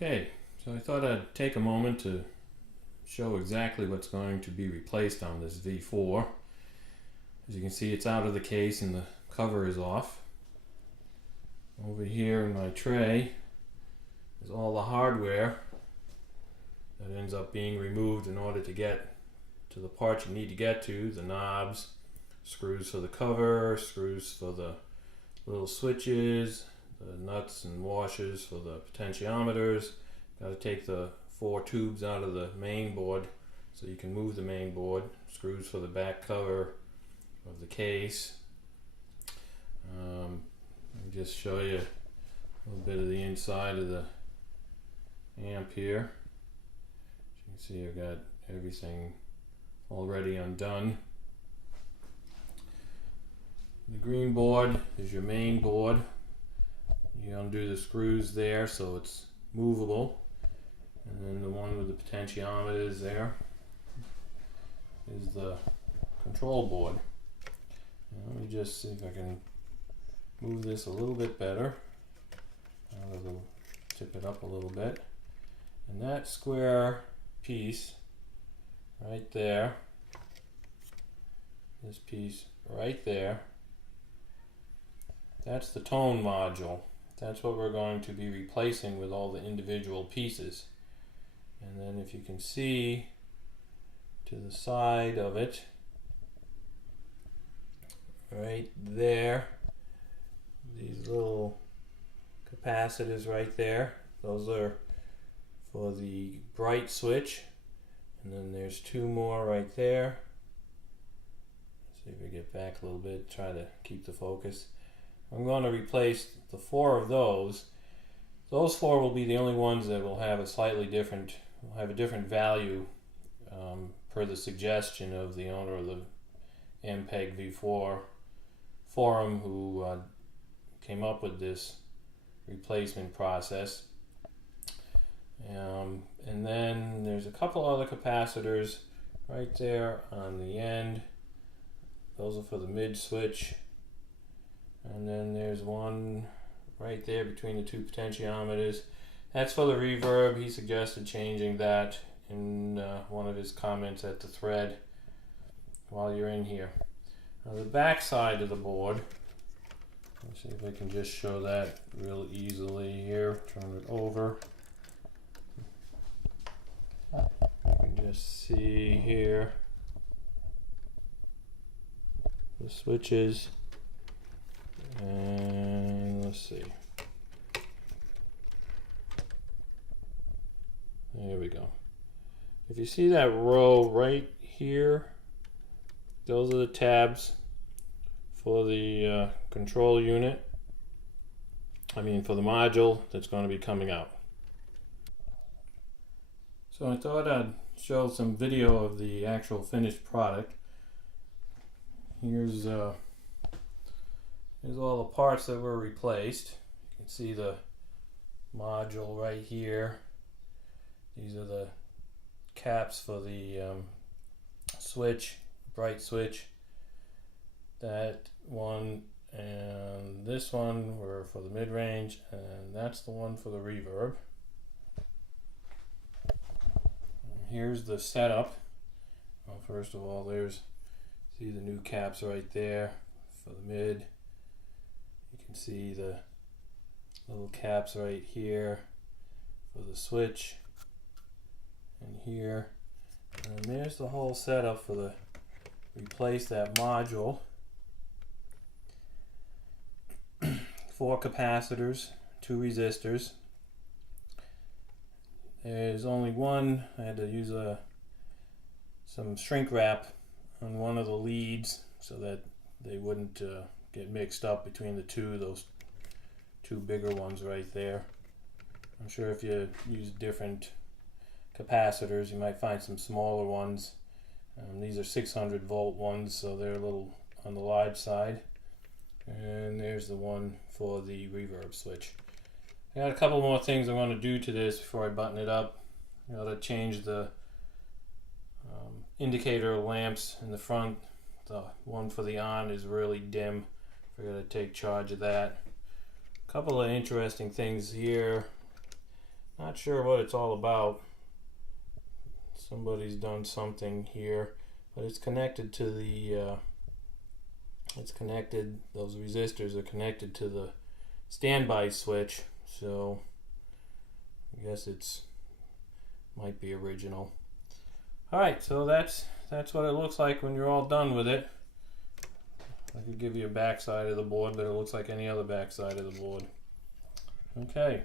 Okay, so I thought I'd take a moment to show exactly what's going to be replaced on this V4. As you can see, it's out of the case and the cover is off. Over here in my tray is all the hardware that ends up being removed in order to get to the parts you need to get to: the knobs, screws for the cover, screws for the little switches, the nuts and washers for the potentiometers. Got to take the 4 tubes out of the main board so you can move the main board. Screws for the back cover of the case. Let me just show you a little bit of the inside of the amp here. As you can see, I've got everything already undone. The green board is your main board. You undo the screws there so it's movable, and then the one with the potentiometers there is the control board. Now, let me just see if I can move this a little bit better. I'll tip it up a little bit, and that square piece right there, this piece right there, that's the tone module. That's what we're going to be replacing with all the individual pieces. And then if you can see to the side of it, right there, these little capacitors right there, those are for the bright switch. And then there's 2 more right there. Let's see if we get back a little bit, try to keep the focus. I'm going to replace the 4 of those. Those 4 will be the only ones that will have a slightly different, will have a different value per the suggestion of the owner of the Ampeg V4 forum, who came up with this replacement process. And then there's a couple other capacitors right there on the end. Those are for the mid switch. And then there's one right there between the 2 potentiometers. That's for the reverb. He suggested changing that in one of his comments at the thread while you're in here. Now the back side of the board, let's see if I can just show that real easily here. Turn it over. You can just see here the switches. And let's see. There we go. If you see that row right here, those are the tabs for the control unit. For the module that's going to be coming out. So I thought I'd show some video of the actual finished product. Here's all the parts that were replaced. You can see the module right here. These are the caps for the switch, bright switch. That one and this one were for the mid-range, and that's the one for the reverb. And here's the setup. Well, first of all, see the new caps right there for the mid. You can see the little caps right here for the switch, and here. And there's the whole setup for the replace that module. 4 capacitors, 2 resistors. There's only one. I had to use some shrink wrap on one of the leads so that they wouldn't get mixed up between those 2 bigger ones right there. I'm sure if you use different capacitors, you might find some smaller ones. These are 600 volt ones, so they're a little on the large side. And there's the one for the reverb switch. I got a couple more things I want to do to this before I button it up. I got to change the indicator lamps in the front. The one for the on is really dim. I got to take charge of that. A couple of interesting things here. Not sure what it's all about. Somebody's done something here, but it's connected to the those resistors are connected to the standby switch, so I guess it's might be original. Alright, so that's what it looks like when you're all done with it. I could give you a back side of the board, but it looks like any other back side of the board. Okay.